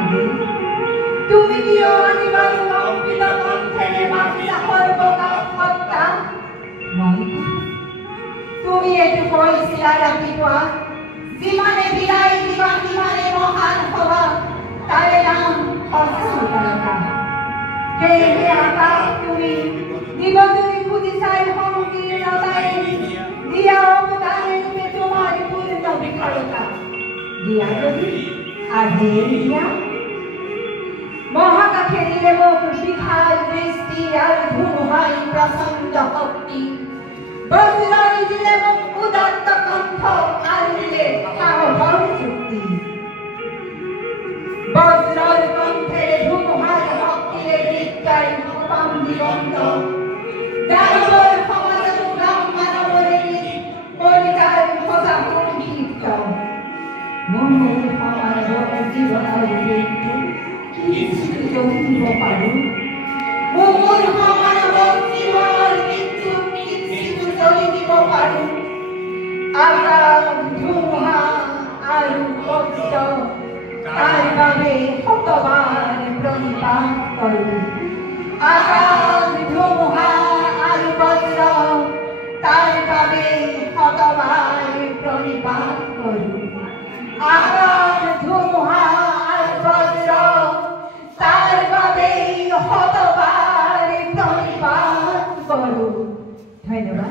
মাগে তুমি কিয় আনিবাৰ কম্পিত কণ্ঠেৰে মাতিছা সৰ্বকাল সত্তা মই তুমি এইটো কৈছিলা ৰাতিপুৱা যিমানে বিলাই দিবা সিমানে মহান হবা তাৰে নাম অস্বীকাৰতা সেয়েহে আকাশ তুমি দিবজুৰি খুজিছাই সংকীৰ্ণতাই দিয়া অৱদানে ৰূপে তোমাৰ পূৰ্ণ বিফলতা দিয়া যদি আজিয়ে দিয়া মহাকাশেৰিলে মোক বিশাল দৃষ্টি আৰু ধুমুহাই প্ৰচণ্ড শক্তি বজ্ৰৰ দিলে মোক উদাত্ত কণ্ঠ আৰু দিলে সাহসৰ যুক্তি বজ্ৰৰ কণ্ঠেৰে ধুমুহাৰ শক্তিৰে নিত্যাই সপাম দিগন্ত দানৱৰ সমাজত গ্ৰাম মানৱৰে পৰিকাৰ সজা সংক্ষিপ্ত মোৰ সমাজৰ জীৱনৰ মৃত্যু কিছু দিব পাৰোঁ মোৰ সমাজৰ জীৱনৰ মৃত্যু কিছু দিব পাৰোঁ আকাশ ধুমুহা আৰু বজ্ৰ তাৰ বাবে শতবাৰ প্ৰণিপাত কৰোঁ আকাশ ধুমুহা আৰু বজ্ৰ তাৰ বাবে শতবাৰ প্ৰণিপাত কৰোঁ আকাশ ধুমুহা আৰু বজ্ৰ তাৰ বাবে শতবাৰ প্ৰণিপাত কৰোঁ ধন্যবাদ।